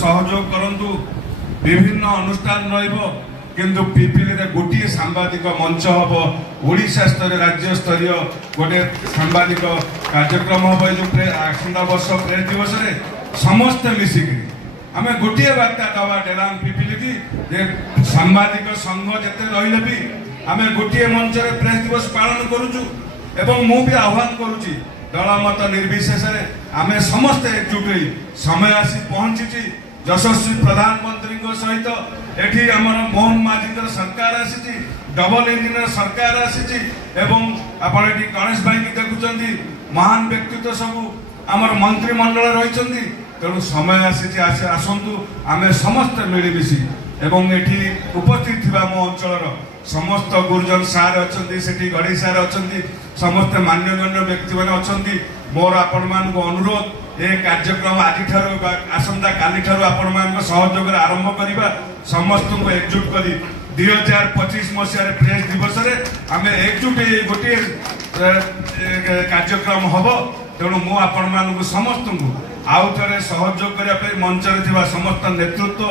सहयोग करंतु विभिन्न अनुष्ठान रहिबो किंतु पिपिली रे गोटे सांबादिक मंच हम ओडिशा स्तर राज्य स्तरीय गोटे सांबादिक कार्यक्रम हम जो आसंता वर्ष प्रेस दिवस रे समस्त मिसिक आम गोटे वार्ता दवा डेराम पिपिली की जे सांबादिक संघ जिते रही भी आम गोटे मंच रे प्रेस दिवस पालन करुचु एवं मु भी आह्वान करुची दल मत निर्विशेष आम समस्ते एकजुट हो समय आसी पहुंची यशस्वी प्रधानमंत्री सहित एठी हमर मोहन माझी सरकार आसी डबल इंजिन सरकार आसी आपण एठी गणेश भाई की देखुचंदी महान व्यक्तित्व सब आमर मंत्रिमंडल रही तेणु समय आसी आसतु आम समस्त मिलमिशि एवं एठी उपस्थित थिबा मो अंचल समस्त गुरुजन सार अच्छा से गढ़ई सार अच्छा समस्त मान्यगण्य व्यक्ति मैंने अच्छा मोर आपण मान अनुरोध ए कार्यक्रम आज आसंता काली आपण मान सहयोग आरंभ करवा समस्त को एकजुट कर 2025 मसीह प्रेस दिवस रे आम एकजुट गोटे कार्यक्रम हम तेणु मु आपण मान समस्त को आउ थे सहयोग करने मंच में समस्त नेतृत्व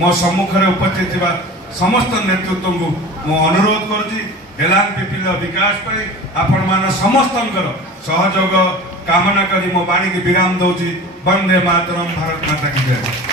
मो सम्मुखें उपस्थित थी समस्त नेतृत्व को मु अनुरोध करुँची हेलांग पिपिल विकास आपण मान समस्त सहयोग कामना करी मो वाणी की विराम दौची। वंदे मातरम। भारत माता की जय।